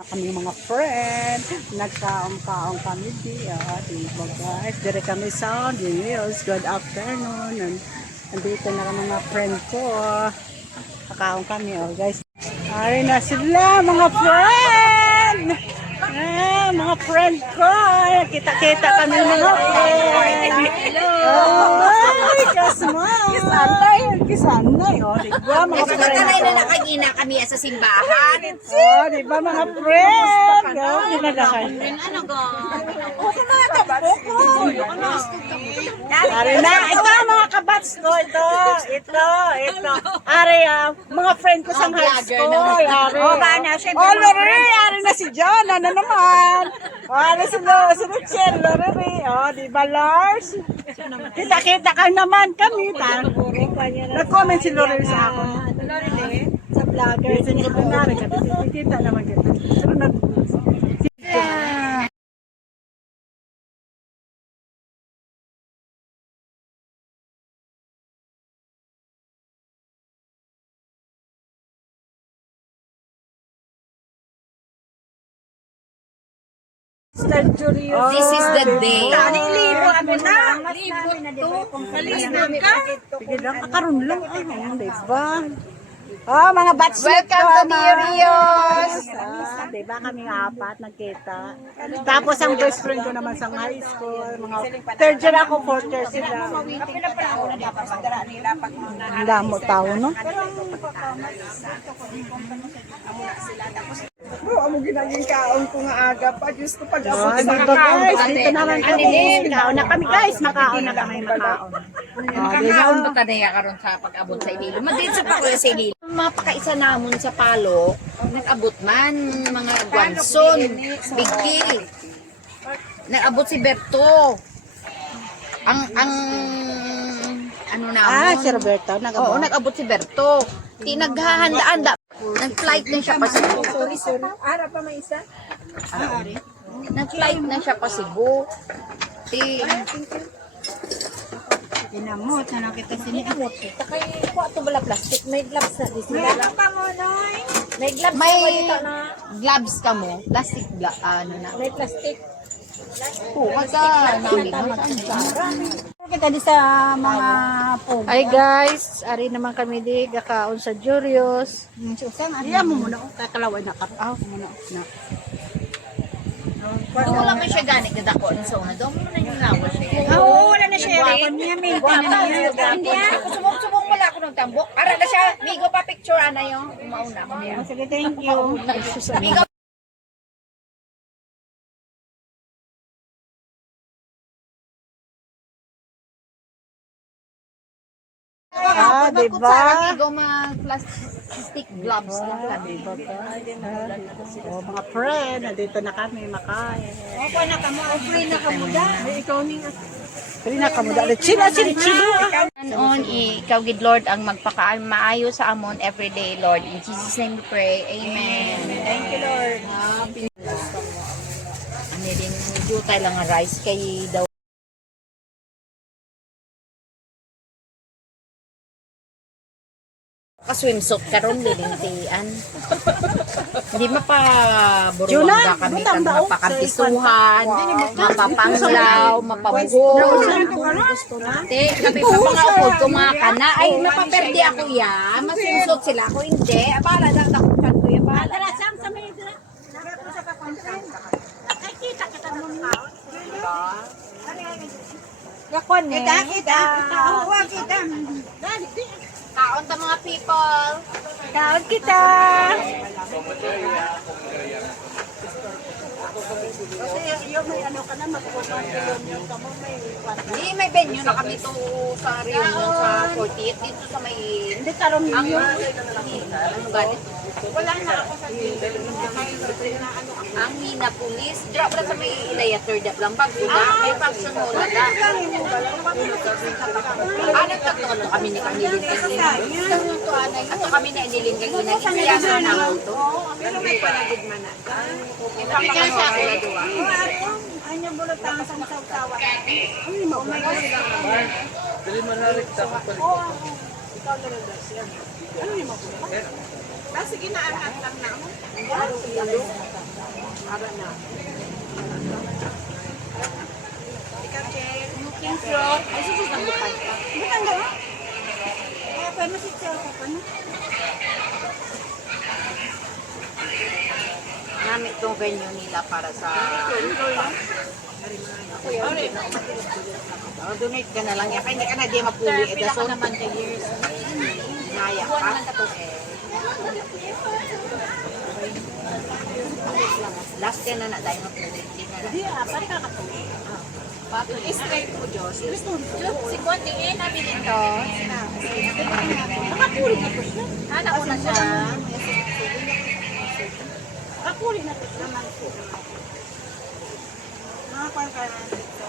Kami mga friend, nagkaong-kaong kami diya, diba guys? Dire kami sa News. Good afternoon. Nandito na ang mga friend ko. Kakaong kami, oh guys. Ay na sila, mga friend! Mga friend ko. Kita-kita kami mga friend. Ay, kasmay. Kisanay, oh. Diba, mga friend ko. Na nakagina kami sa simbahan. Oh, diba, mga friend? Oh, dinadakan. Ano go? Ari na, ito mga kabats ko, ito. Ari, mga friend ko sa high school. Ari. Oh, Lori, ari na si John, ano naman. Ari si Richel, Lori. Oh, di ba, Lars? Kita-kita ka naman kami. Nag-comment si Lori sa ako. Sa vlogger. Kita naman kita. Pero This is the day. Libo Libo to. Malis namin. sige lang, karon lang. Diba? Oh, mga batchmate ko. Welcome to Neurios. Diba kami apat nagkita. Tapos ang best friend ko naman sa high school. Mga third year ako, fourth year sila. Ang damo tao, no? Bro, amo ginaging kaon ko nga aga pa. Diyos ko pag-abot Oh, dito guys, dito naman kami. Makaon na kami guys, makaon na kami, makaon. Kakaon ba tadaya karon sa pag-abot sa Ililo? Madid sa pakuya sa Ililo. Mapakaisa namon sa palo, nag-abot man mga Guanson, Bigki. Nag-abot si Berto. Ang ano namon? Si Roberto, Oo, nag-abot si Berto. Di naghahanda-anda. Nag-flight na siya pa Cebu. Sorry. Ara pa may isa? Nag-flight na siya pa Cebu. Pinamot na nakita Sinamot kita kay kuha to bala plastic. May gloves na di sila. May gloves May na. Gloves ka mo. Plastic ano na. May plastic. Ka namin. kita di sa mga pog. Hi guys, ari naman kami di gakaon sa Jurios. Iya mo muna, kakalaway na kapaw muna na. Kung wala man siya gani gadako sa una, doon mo na yung lawas siya. Oo, wala na siya. Hindi Subong wala ako ng tambok. Para na siya, migo pa picture ana yung mauna ko niya. Sige, thank you. Migo Diba? Migo mag plastic gloves na kami. Oh, mga friend, nandito na kami, makain. Opo na kamo. Free na kamo da. Ikaw ning Pili na kamo dali. Chila. On, ikaw gid Lord ang magpakaan maayo sa amon everyday Lord. In Jesus name we pray. Amen. Thank you, Lord. Ano din jutay lang nga rice kay daw swimsuit karon lilintian. Hindi mapaburuan kami kag mapakampisuhan, mapapanglaw, mapabuhol. Te, kami pa mga upod ko mga kana ay napaperdi ako ya, maswimsuit sila ako hindi. Abala lang ako kan ko ya bala. Kita. Kaon ta mga people. Kaon kita. Hindi, may venue na kami to sa reunion sa 48 dito sa may... Hindi karon Ang ninyo. ano ganito? Wala na ako sa ang Hinapolis. Drop na sa may Ilayator dap lang. Pagbuga, may function mo na da. Ano to kami ni Kanilin kanina. Ato kami na inilin kanina. Kaya sa naman to. Pero may palagid man na. May papangawa ko na doon. Ano bulutang sa sawa. Dali manarik sa kapal. Ikaw na lang daw siya. Ano yung mabulutang? Sige na, angat lang na ako. Namit tong venue nila para sa... Oh, donate ka na lang yan. Kaya hindi ka na di mapuli. Pila ka naman ka years. Naya ka. Last year na na dahil mapuli. Hindi, apat ka katuli. Straight po, Diyos. Si Kwan, tingin namin ito. Nakapuli na po siya. Anak ko na siya. Nakapuli na po siya. Nakapuli ka na dito.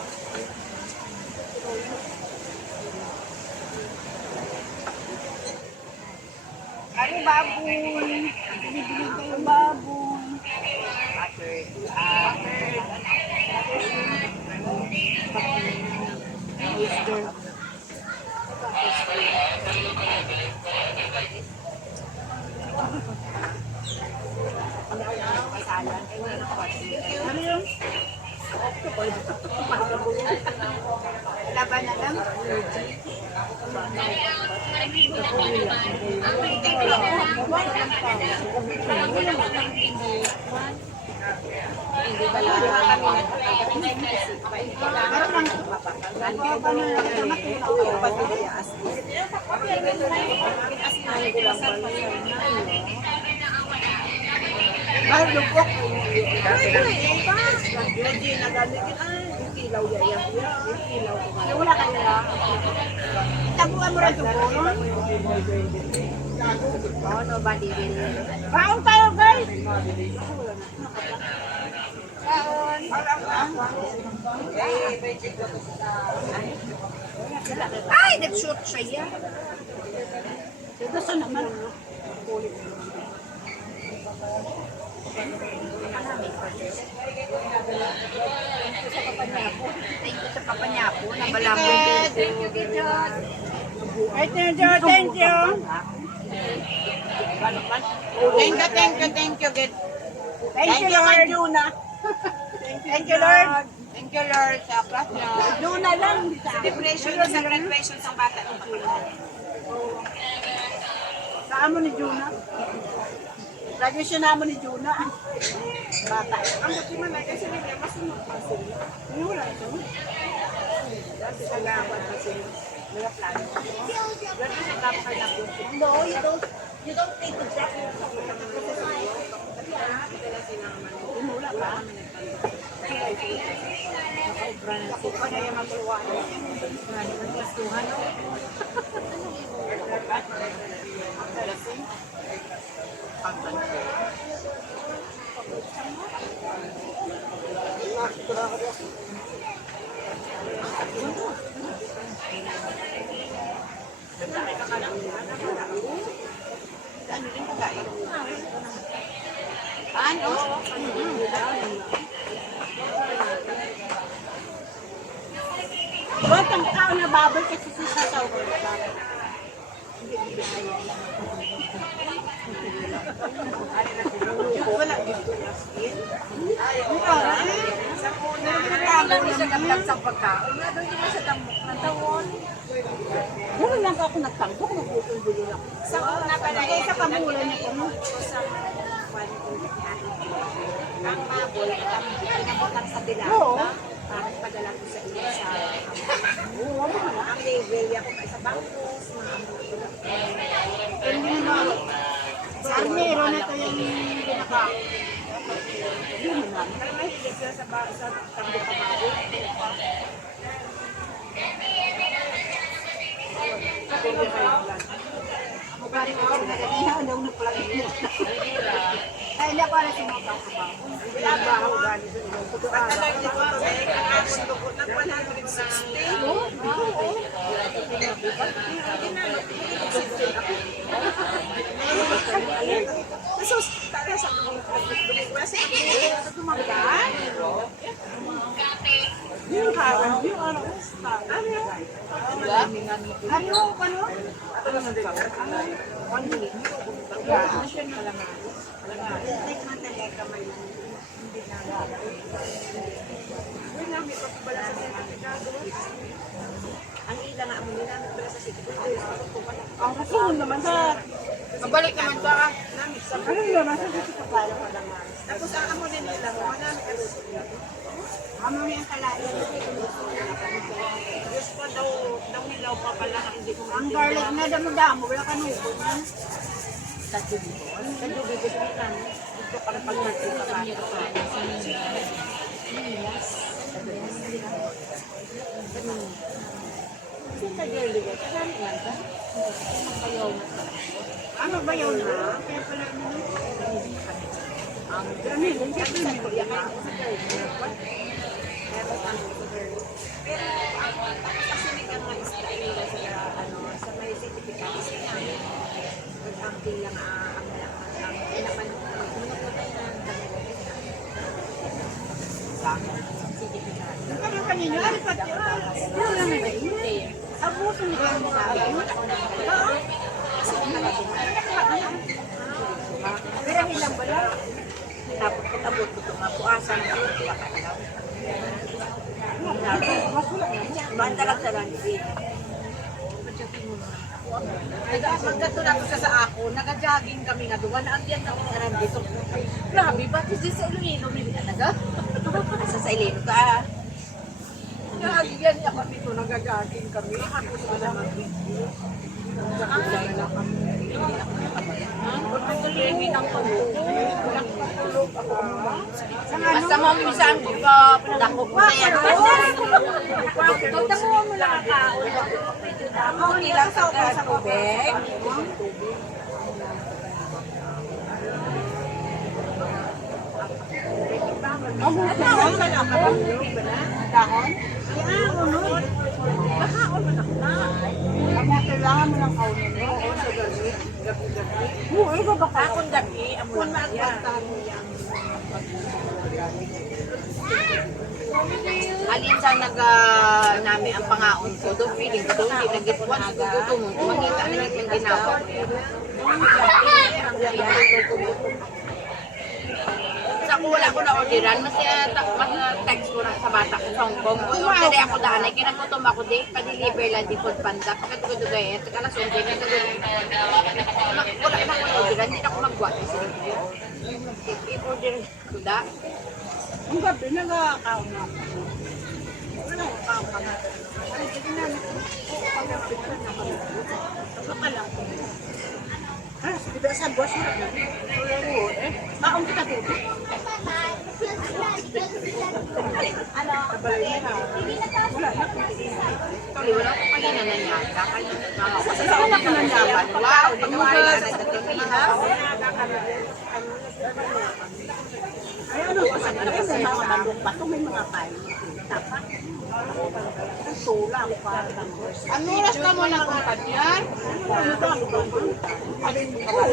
Ano baboy? Bibili kayo baboy. Oyster. Ano yung? Laban na lang. Ay, lupok. Hindi na gamitin. Ay, yung kilaw yan. Yung kilaw ko nga. Wala ka nila. Tabuan mo rin ito. Oh, nobody will. Baon tayo, guys! Ay, nag-shoot siya yan. Ito sa naman. Thank you sa Papa niya po. Nabalambon din. Thank you, Gideon. Thank you. Thank you, Gid. Thank you, Lord. Juna. Thank you, Lord. Thank you, Lord, sa class niya. Juna lang. Celebration sa graduation sa bata ng Juna. Saan mo ni Juna? Graduation naman ni Juna. Bata. Ang buti man ay kasi nila masunod pa sila. Hindi wala ito. Dati kagawan pa sila. Mga plano. Graduation ka pa kayo na po. No, you don't need to drop your Wala pa. Ako pa na yung magluwa. Ano? Ba't ang tao na baboy kasi sa sasawa? Wala dito. Wala ni siya kapag sa pagkaon. Wala doon yung sa tambok ng tawon. Gano'n lang ako nagtangkok, nagpupulbulo lang. Sa una pa na Sa kamulan niya ko. ang mabol, pinabotang sa dilaw. Oo. Parang padala ko sa iyo sa ang level ako sa bangkos. Sa armero na ito yung pinaka. Pero mahilig sila sa tambok sa baboy. Mabari ko na ganyan, daw na pala yun. Ay, hindi ako alam yung mga baka. Wala ba ako gani sa ilong? Patalag niya ko kami, kakapon ko na 160. Oo. Sus, tara sa request. Tumagaan. Yung karan, yung ano, ano yun? Ano? Uy, namin, pagkabala sa sertifikado. Ang ilan nga mo nila, nagdala sa sertifikado. Ang kasunod naman sa... Mabalik naman ka. Ano naman sa sertifikado pa lang. Tapos ang amo din nila, wala na ka amo yung kalain. Diyos pa daw nilaw pa pala, hindi ko ang garlic na damo-damo, wala ka nubo. Kadyo-bibos mo ka. Dito ka na pag-natin ka pa. Sita garlic, kasama nga ka? Ano ba yun na? Kaya pala mo. Ang granil, hindi ka rin mo yan ako sa garlic. Pero ang kasi may ka mga style nila sa may certificate kasi namin ang bilang ang pinapanood ano kanino? Ano pa ito? Ano lang na yun? Abuso nila ang sabi. Pero ilang ba lang? Tapos abot ko nga puasan na ako pakalaw. Banda lang sa ranji. Magkato na ko sa ako, nag-jogging kami nga doon. Andiyan na akong aram dito. Grabe, ba't is this sa Iloilo? May talaga? Asa sa Iloilo ka? Nag-jogging niya kami dito, nag-jogging kami. Ako sa naman video. Nag-jogging na kami. Hindi ako nakapagyan. Pagkakalingin ang tulog. Walang patulog ako. Basta mo minsan ko pa dako ko na yan. Tagtanguan mo lang ang kaon. Okay lang sa tubig. Dahon ba lang? Dahon? Kaya unod. Bakaon mo na ko na. Ang kailangan mo ng kaunin mo. O sa gabi. Gabi-gabi. Oo, iba ba ka? Akong gabi. Kung maagbantahan mo yan. Alin sa nami ang pangaon ko, do feeling ko, hindi nag-itwan sa gusto mo, makita na yung ginawa. Sa ko wala ko na orderan, mas text ko na sa bata ko sa Hong Kong. Kung order ako daan, ay kinagutom ako di, pa-deliver lang di food panda. Kapag ko doon eh, at kalas yung din, wala na ko orderan, hindi na ako magwa. I-order ko da. Ang gabi, nag-akaon na ako. Wala akong kaon ka na. Ay, hindi na pag-apit ka na kami. Tapos ka lang. Ah, di ba sa boss mo? Oo, eh. Kaon kita tuto. Ano? Kabalay na. Wala na. Tuloy, wala ko kanina na niya. Kasi sa una ka nang dapat. Wow, di Ano ba? ba sa Pilipinas? Ay, ano ba sa Pilipinas? May mga bandok pa ito, may mga kain. Dapat. Ang tula ako para ng horse. Ano oras ka mo ng kumpanya? Ano ba ang alin mo ka ba?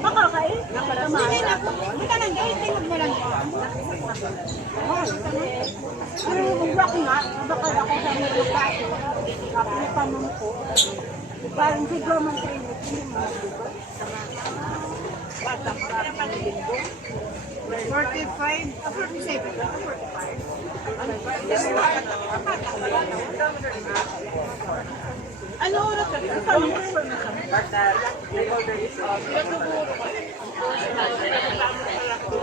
Baka kain? Hindi na po. Hindi ka nang gawin. Tingog mo lang mo. Pero magwa ko nga, baka ako sa mga lugar. Kapag pamang ko, parang di ba man kayo, hindi mo mag-duga. Bata pa, parang panilinggo. 45, 47, 45. Ano oras ka? Ano oras na kami?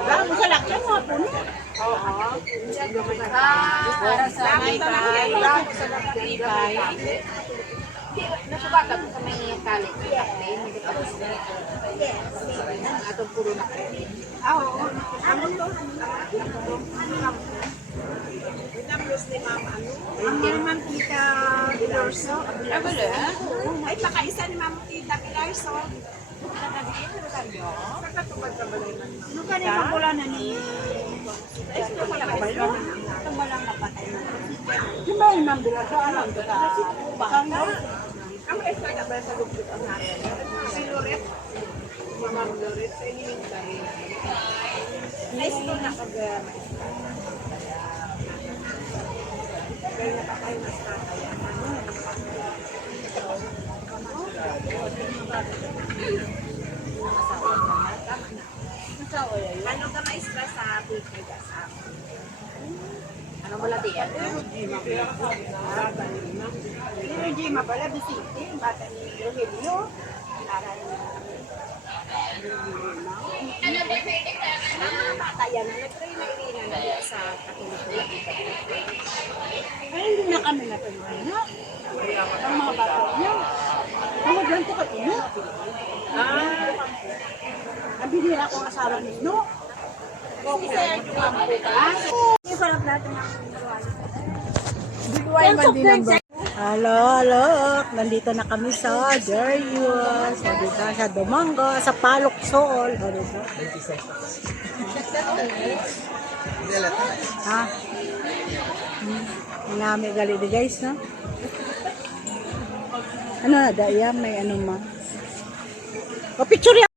Dahil sa lakyan mo, puno. Para sa may kay. Nasubagan ko sa may kalit. Atong puro na kalit. Oo. Ano to? Pinamlos ni Mama. Ang naman Tita Pilarso. Ay, pakaisa ni Mama Tita Pilarso. Kakatubad ka ba naman? Ano ka rin pagkula na ni... Ay, ito pala ba yun? Ito mo lang napatay na. Di ba yung Ma'am Pilarso? Alam ko ka? Baka. Ang isa ka ba sa lupit ang natin? Si Loret. Mama Loret sa inihintay. Nice ko na kagama. Kaya nakakain na sa kaya. Ano ka ma-stress sa Ano mo lang diyan? Pero Jima pala, bisiti, bata ni Rogelio. Bata yan, nag-try na irina na sa katulisan. Ay, hindi na kami natuloy na. Ang mga bata niya. Ang maglanto ka ino. Nabinira ko ang asawa ni No. Hindi sarap natin ang Halo, nandito na kami sa Darius. O, diba? Sa Domingo, sa Palok Sol. O, diba? Ha? Ang nami gali di guys, no? Ano na, daya? May ano ma? O, picture yan!